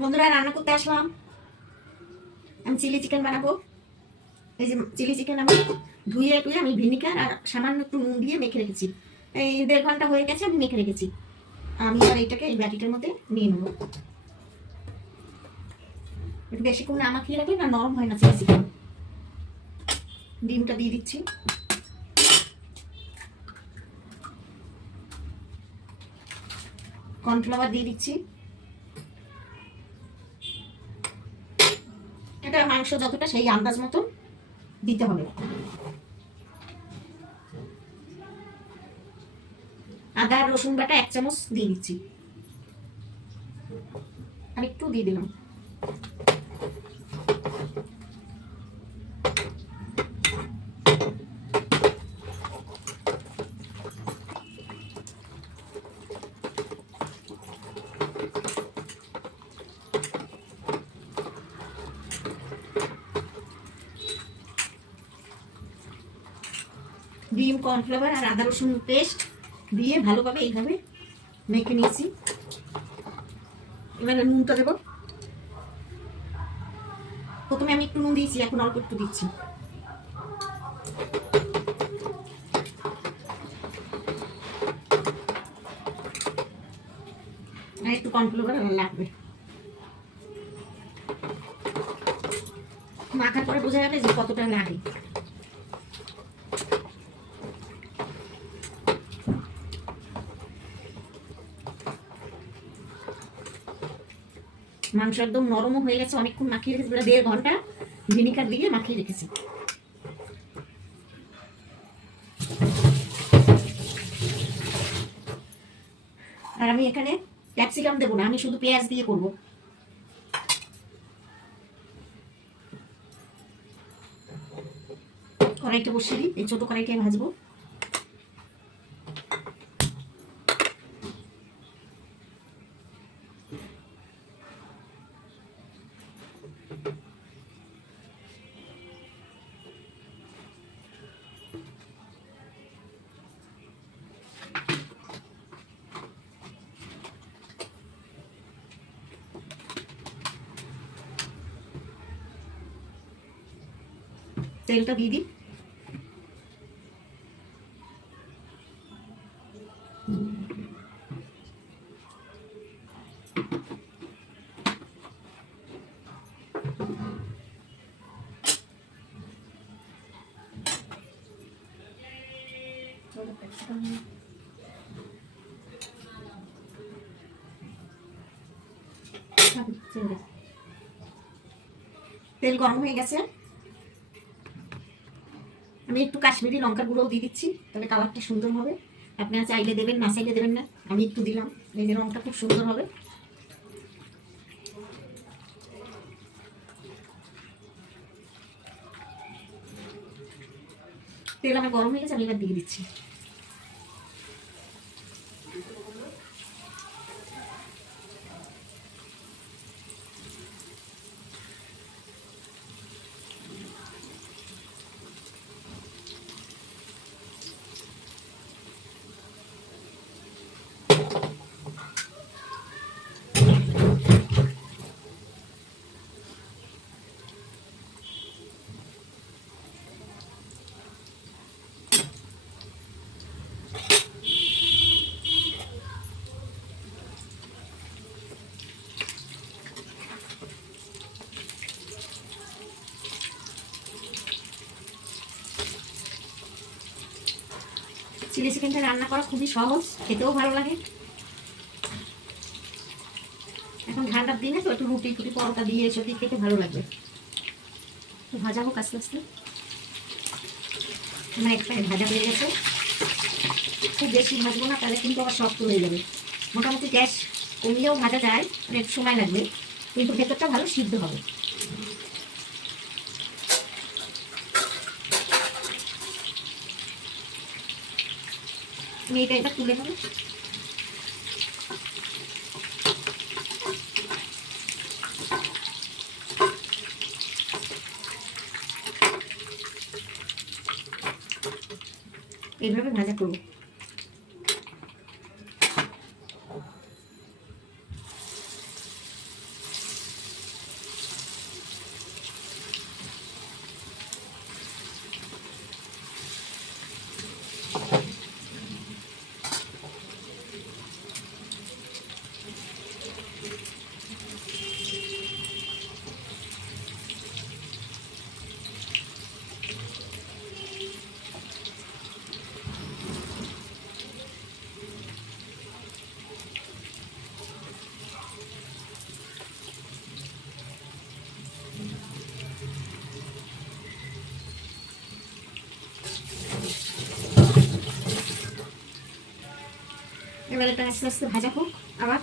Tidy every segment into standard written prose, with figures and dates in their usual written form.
বন্ধুরা, রান্না করতে আসলাম। আমি চিলি চিকেন বানাবো। এই যে চিলি চিকেন আমি ধুয়ে টুয়ে আমি ভিনিগার আর সামান্য একটু নুন দিয়ে মেখে রেখেছি। এই 1.5 ঘন্টা হয়ে গেছে, আমি মেখে রেখেছি। আমি আর এইটাকে এই বাটিটার মধ্যে নিয়ে নেবো। একটু বেশিক্ষণ না মাখিয়ে রাখলে না নরম হয় না চিলি চিকেন। ডিমটা দিয়ে দিচ্ছি। কর্নফ্লাওয়ার দিয়ে দিচ্ছি। এটা মাংস যতটা সেই আন্দাজ মতো দিতে হবে। আদা রসুন বাটা 1 চামচ দিয়ে দিচ্ছি। আর একটু দিয়ে দিলাম। ডিম, কর্নফ্লাওয়ার আর আদা রসুন পেস্ট দিয়ে ভালোভাবে এইভাবে মেখে নিয়েছি। এবারে নুনটা দেবো। প্রথমে আমি একটু নুন দিয়েছি, এখন অল্প একটু দিচ্ছি। আর একটু কর্নফ্লাওয়ার লাগবে। মাখার পরে বোঝা যাবে যে কতটা লাগে। মাংস একদম নরমও হয়ে গেছে, অনেকক্ষণ মাখিয়ে রেখেছি, 1.5 ঘন্টা ভিনিগার দিয়ে মাখিয়ে রেখেছি। আর আমি এখানে ক্যাপসিকাম দেবো না, আমি শুধু পেঁয়াজ দিয়ে করব। কড়াইটা বসিয়ে দিই, এই ছোট কড়াইটাই ভাজবো। তেলটা দিয়ে দিই। তেল গরম হয়ে গেছে, আমি একটু কাশ্মীরি লঙ্কার গুঁড়োও দিয়ে দিচ্ছি, তাহলে কালারটা সুন্দর হবে। আপনারা চাইলে দেবেন, না চাইলে দেবেন না, আমি একটু দিলাম। এই যে রঙটা খুব সুন্দর হবে। তেল আমার গরম হয়ে গেছে, আমি এবার দিয়ে দিচ্ছি। চিলি চিকেনটা রান্না করা খুবই সহজ, খেতেও ভালো লাগে। এখন ঠান্ডার দিনে তো একটু রুটি ফুটি পরোটা দিয়ে এসব দিয়ে খেতে ভালো লাগবে। ভাজা হোক আস্তে আস্তে। আমার একটা ভাজা হয়ে গেছে, খুব বেশি ভাজবো না, তাহলে কিন্তু আবার শক্ত হয়ে যাবে। মোটামুটি গ্যাস কমিয়েও ভাজা যায়, একটু সময় লাগবে, কিন্তু ভেতরটা ভালো সিদ্ধ হবে। আমি এটা এবার তুলে নেবো। এইভাবে ভাজা করবো। এবার এটা আস্তে আস্তে ভাজা হোক। আবার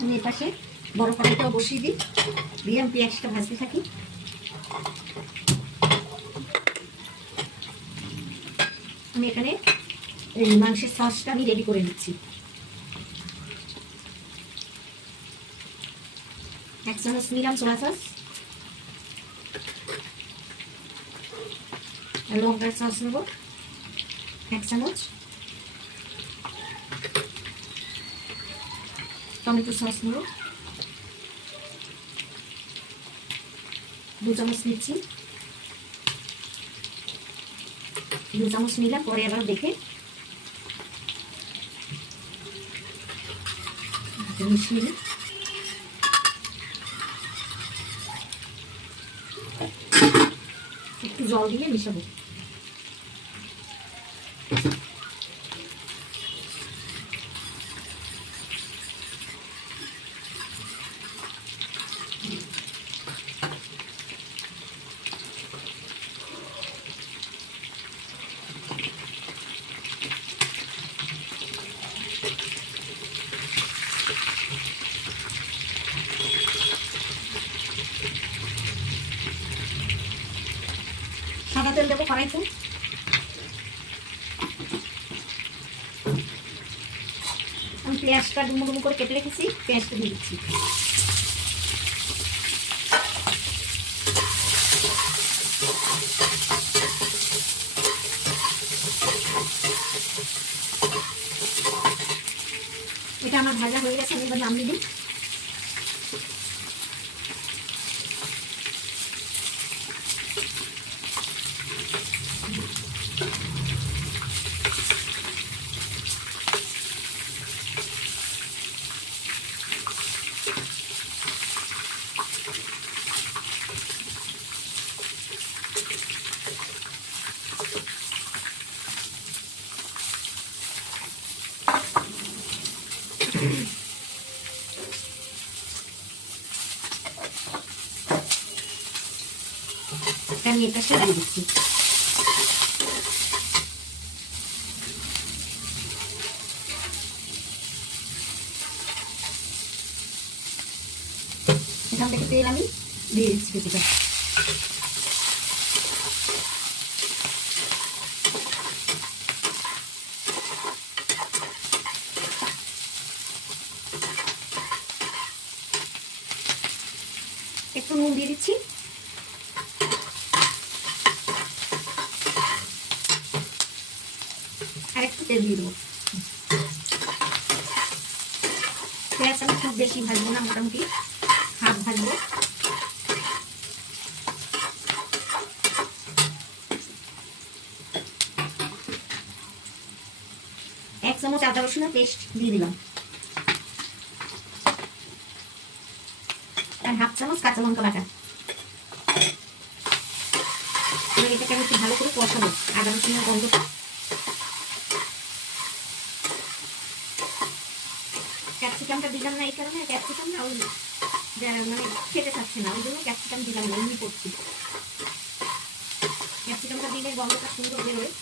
আমি এ পাশে বড় কড়াইটাও বসিয়ে দিই, দিয়ে আমি পেঁয়াজটা ভাজতে থাকি। আমি এখানে এই মাংসের সসটা আমি রেডি করে নিচ্ছি। 1 চামচ নিলাম সোয়া সস, লঙ্কার সস নেব 1 চামচ, টমেটো সস নেব 2 চামচ নিচ্ছি। 2 চামচ নিলাম, পরে আবার দেখে মিশিয়ে নিই। একটু জল দিয়ে মিশাবো। সাদা তেল দেবো কড়াইতে। আমি পেঁয়াজটা ডুমো ডুমো করে কেটে রেখেছি, পেঁয়াজটা দিয়ে দিচ্ছি। এটা আমার ভাজা হয়ে গেছে, আমি এবার নামিয়ে দিই। আমি এটা সে দিয়ে দিচ্ছি। এখান থেকে তেল আমি দিয়ে দিচ্ছি কিছুটা। একটু নুন দিয়ে দিচ্ছি। আর একটু তেল দিয়ে দেবো। পেঁয়াজ আমি খুব বেশি ভাজবো না, মোটামুটি হাফ ভাজবো। এক চামচ আদা রসুনের পেস্ট দিয়ে দিলাম, আর হাফ চামচ কাঁচা লঙ্কা বাটা। এবার এটাকে আমি একটু ভালো করে কষাবো, আদা রসুনের গন্ধটা। ক্যাপসিকামটা দিলাম না এই কারণে, ক্যাপসিকাম না ওই মানে খেতে চাচ্ছে না, ওই জন্য ক্যাপসিকাম দিলাম না, এমনি করছি। ক্যাপসিকামটা দিলে গন্ধটা সুন্দর বেরোয়।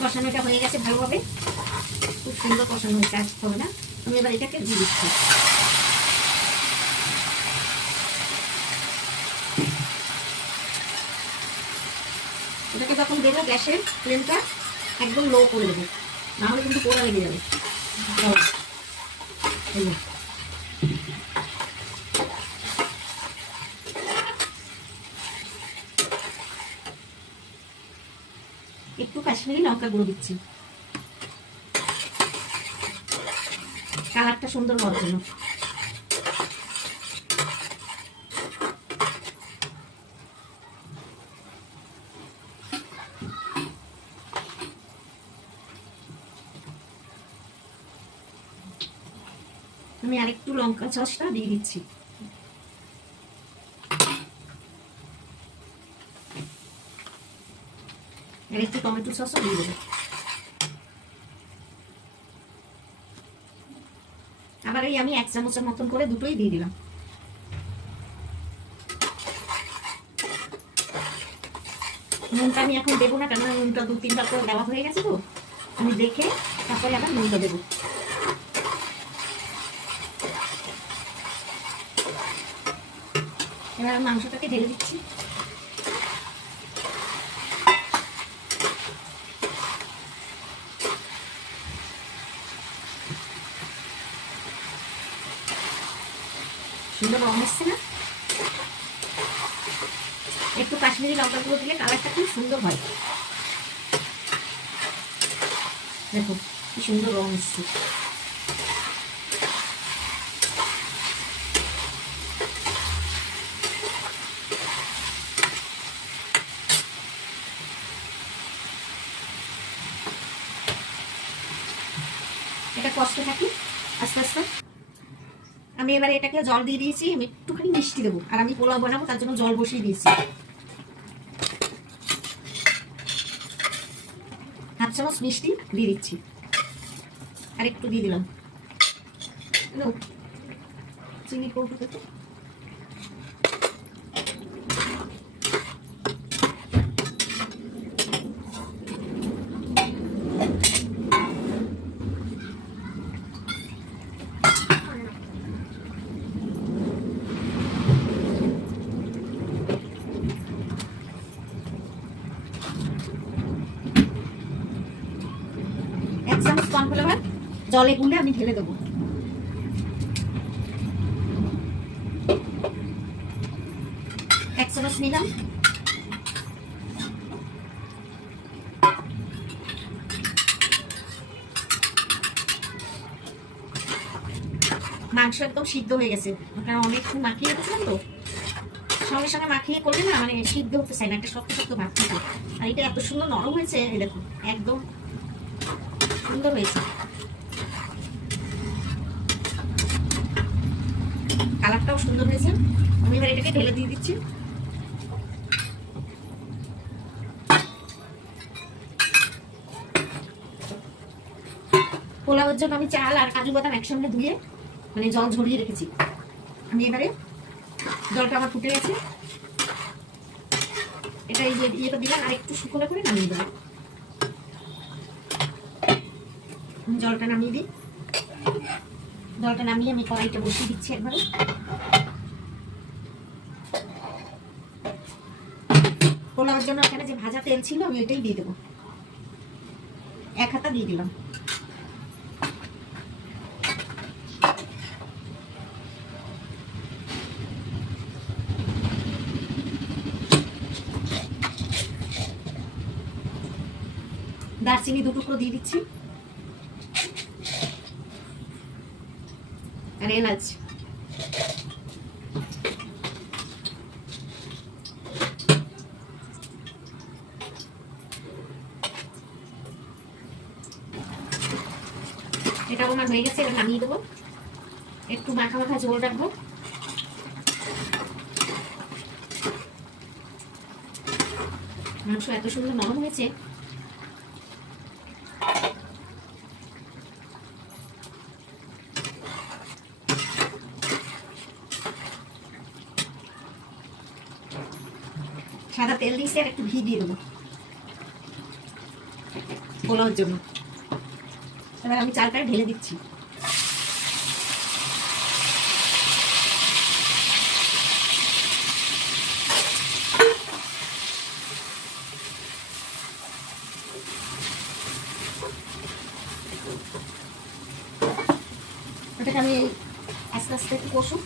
কষানোটা হয়ে গেছে ভালোভাবে, খুব সুন্দর কষানো হয়েছে, আর হবে না। আমি এবার এটাকে দিয়ে দিচ্ছি। এটাকে যখন দেবো গ্যাসের ফ্লেমটা একদম লো করে দেবো, নাহলে কিন্তু পোড়া লেগে যাবে। একটু কাশ্মীরি লঙ্কা গুঁড়ো দিচ্ছি, কালারটা সুন্দর হওয়ার জন্য। আমি আরেকটু লঙ্কা সসটা দিয়ে দিচ্ছি। আর একটু টমেটো সসও দিয়ে দেবো। আবার এই আমি 1 চামচের মতন করে দুটোই দিয়ে দিলাম। নুনটা আমি এখন দেবো না, কেননা নুনটা 2-3 বার করে দেওয়া হয়ে গেছে তো, আমি দেখে তারপরে আবার নুনটা দেবো। এবার মাংসটাকে ঢেলে দিচ্ছি। সুন্দর রং এসছে না? একটু কাশ্মীরি লঙ্কা গুঁড়ো দিলে কালারটা খুব সুন্দর হয়। দেখো কি সুন্দর রং এসছে। এটা কষ্ট থাকি আস্তে আস্তে। আমি এবারে এটাকে জল দিয়ে দিয়েছি, আমি একটুখানি মিষ্টি দেবো, আর আমি পোলাও বানাবো তার জন্য জল বসিয়ে দিয়েছি। 1/2 চামচ মিষ্টি দিয়ে দিচ্ছি, আর একটু দিয়ে দিলাম চিনি কৌটোতে। কর্নফ্লাওয়ার জলে গুলে আমি ঢেলে দেবো। এক চামচ নিলাম। মাংস একদম সিদ্ধ হয়ে গেছে, কারণ অনেকক্ষণ মাখিয়ে রেখেছিলাম তো, সঙ্গে সঙ্গে মাখিয়ে করলে না মানে সিদ্ধ হতে চায় না, একটা শক্ত শক্ত ভাত থাকে। আর এটা এত সুন্দর নরম হয়েছে, এই দেখো একদম সুন্দর হয়েছে, কালারটাও সুন্দর হয়েছে। আমি এবার এটাকে ঢেলে দিয়ে দিচ্ছি। পোলাওয়ের জন্য আমি চাল আর কাজু বাদাম একসঙ্গে ধুয়ে মানে জল ঝরিয়ে রেখেছি। আমি এবারে জলটা আমার ফুটে গেছে, এটা এই যে ইয়েটা দিলাম, আর একটু শুকনো করে নামিয়ে দেবো। জলটা নামিয়ে দিই। জলটা নামিয়ে আমি কড়াইটা বসিয়ে দিচ্ছি একবারে। পোলাওর জন্য এখানে যে ভাজা তেল ছিল আমি ওইটাই দিয়ে দেবো, 1 হাতা দিয়ে দিলাম। দারচিনি 2 টুকরো দিয়ে দিচ্ছি, আর এলাচ। এটা আমার হয়ে গেছে, এবার নামিয়ে দেবো। একটু মাখা মাখা ঝোল রাখবো। মাংস এত সুন্দর নরম হয়েছে, সাদা তেল দিয়েছি আর একটু ঘি দিয়ে দেবো পোলাওর জন্য। এবার আমি চালটা ঢেলে দিচ্ছি। ওটাকে আমি আস্তে আস্তে একটু কষুক।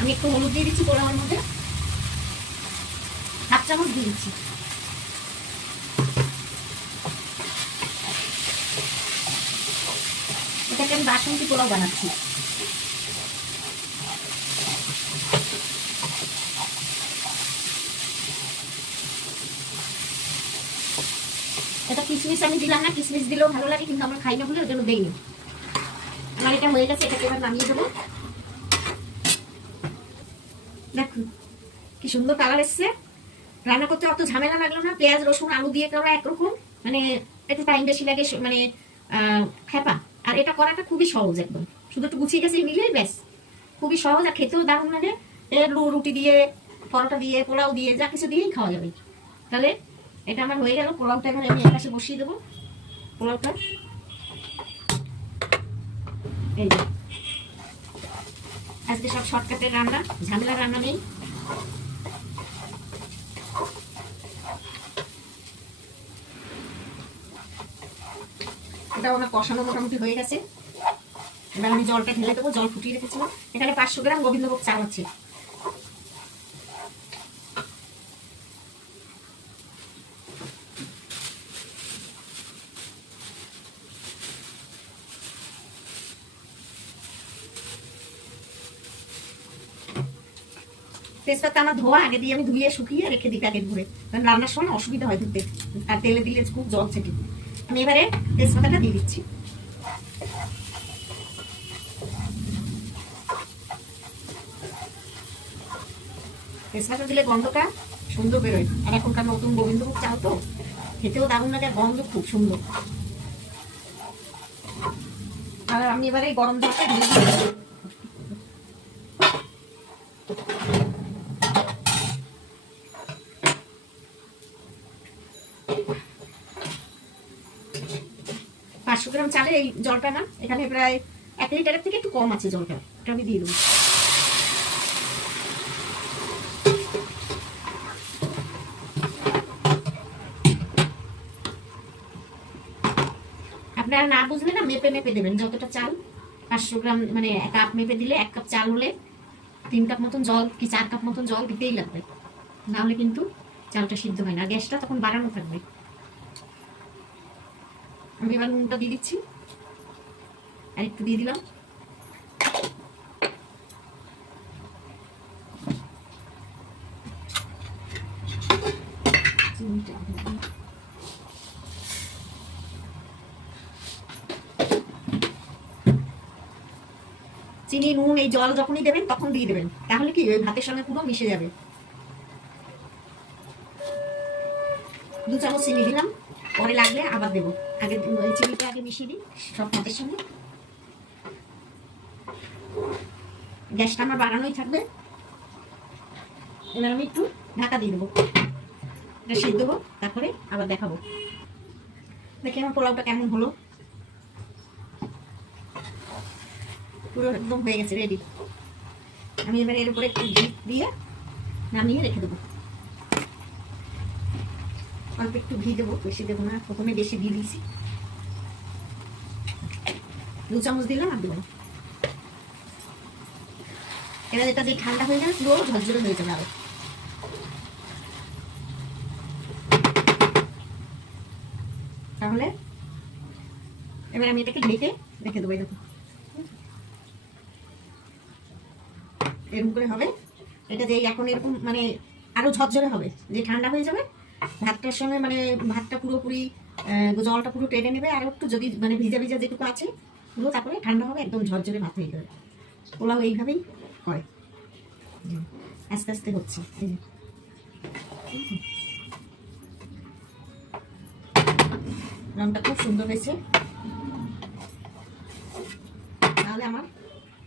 আমি একটু হলুদ দিয়ে দিচ্ছি পোলাওর মধ্যে, 1/2 চামচ দিয়ে দিচ্ছি। এটাকে আমি বাসন্তী পোলাও বানাচ্ছি। এটা কিশমিশ আমি দিলাম না, কিশমিশ দিলেও ভালো লাগে, কিন্তু আমরা খাই না বলে ওই জন্য দেইনি। আমার এটা হয়ে গেছে, এটাকে এবার নামিয়ে দেবো। দেখুন কি সুন্দর কালার এসছে। রান্না করতে অত ঝামেলা লাগলো না, পেঁয়াজ রসুন আলু দিয়ে করা একরকম, মানে একটু টাইম বেশি লাগে, মানে খেপা। আর এটা করাটা খুবই সহজ, একদম শুধু একটু গুছিয়ে গেছে নিলেই ব্যাস, খুবই সহজ। আর খেতেও দারুণ লাগে। এর রুটি দিয়ে, পরোটা দিয়ে, পোলাও দিয়ে, যা কিছু দিয়েই খাওয়া যাবে। তাহলে এটা আমার হয়ে গেল। পোলাওটা এবার আমি একপাশে বসিয়ে দেবো। পোলাওটা এই যে আজকে সব শর্টকাটের রান্না, ঝামেলা রান্না নেই। এটা আমার কষানো মোটামুটি হয়ে গেছে। এবার আমি জলটা ঢেলে দেবো। জল ফুটিয়ে রেখেছিলাম। এখানে 500 গ্রাম গোবিন্দভোগ চাল আছে। তেজপাতা আমার ধোয়া আগে দিয়ে, আমি ধুয়ে শুকিয়ে রেখে দিই প্যাকেট ভরে, কারণ রান্নার সময় অসুবিধা হয় ধুতে, আর তেলে দিলে খুব জল ছেটে। আমি এবারে তেজপাতাটা দিয়ে দিচ্ছি। তেজপাতা দিলে গন্ধটা সুন্দর বেরোয়। আর এখনকার নতুন গোবিন্দভোগ চাল তো, খেতেও দারুণ লাগে, গন্ধ খুব সুন্দর। আর আমি এবারে গরম জলটা ঢেলে দিচ্ছি। পাঁচশো গ্রাম চালে এই জলটা না, এখানে প্রায় 1 লিটারের থেকে একটু কম আছে জলটা। এটা আমি দিয়ে দেবো। আপনারা না বুঝলে না মেপে মেপে দেবেন যতটা চাল। 500 গ্রাম মানে 1 কাপ মেপে দিলে, 1 কাপ চাল হলে 3 কাপ মতন জল কি 4 কাপ মতন জল দিতেই লাগবে, না হলে কিন্তু চালটা সিদ্ধ হয় না। গ্যাসটা তখন বাড়ানো থাকবে। আমি এবার নুনটা দিয়ে দিচ্ছি, আর একটু দিয়ে দিলাম। চিনি নুন এই জল যখনই দেবেন তখন দিয়ে দেবেন, তাহলে কি ওই ভাতের সঙ্গে পুরো মিশে যাবে। 2 চামচ চিনি দিলাম, পরে লাগলে আবার দেবো। আগে চিনিটা আগে মিশিয়ে দিই সব ভাতের সঙ্গে। গ্যাসটা আমার বাড়ানোই থাকবে। এবার আমি একটু ঢাকা দিয়ে দেবো, এটা সিদ্ধ দেবো, তারপরে আবার দেখাবো। দেখি আমার পোলাওটা কেমন হলো। পুরো একদম হয়ে গেছে, রেডি। আমি এবার এর উপরে একটু ঘি দিয়ে নামিয়ে রেখে দেবো। অল্প একটু ঘি দেবো, বেশি দেবো না, প্রথমে বেশি দিয়ে দিয়েছি। 2 চামচ দিলাম, আর দেবো। এবার এটা যে ঠান্ডা হয়ে যাবে পুরো ঝরঝরে হয়ে যাবে আরো। তাহলে এবার আমি এটাকে ঢেকে রেখে দেবো। এরকম এরকম করে হবে। এটা যে এখন এরকম মানে আরো ঝরঝরে হবে, যে ঠান্ডা হয়ে যাবে ভাতটার সঙ্গে, মানে ভাতটা পুরোপুরি জলটা পুরো টেনে নেবে। আর একটু যদি মানে ভিজা ভিজা যেটুকু আছে পুরো, তারপরে ঠান্ডা হবে, একদম ঝরঝরে ভাত হয়ে যাবে। পোলাও এইভাবেই হয়, আস্তে আস্তে হচ্ছে। রংটা খুব সুন্দর হয়েছে। তাহলে আমার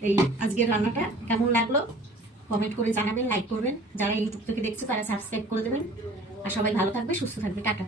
এই আজকের রান্নাটা কেমন লাগলো কমেন্ট করে জানাবেন, লাইক করবেন। যারা ইউটিউব থেকে দেখছে তারা সাবস্ক্রাইব করে দেবেন। আর সবাই ভালো থাকবে, সুস্থ থাকবে। টাটা।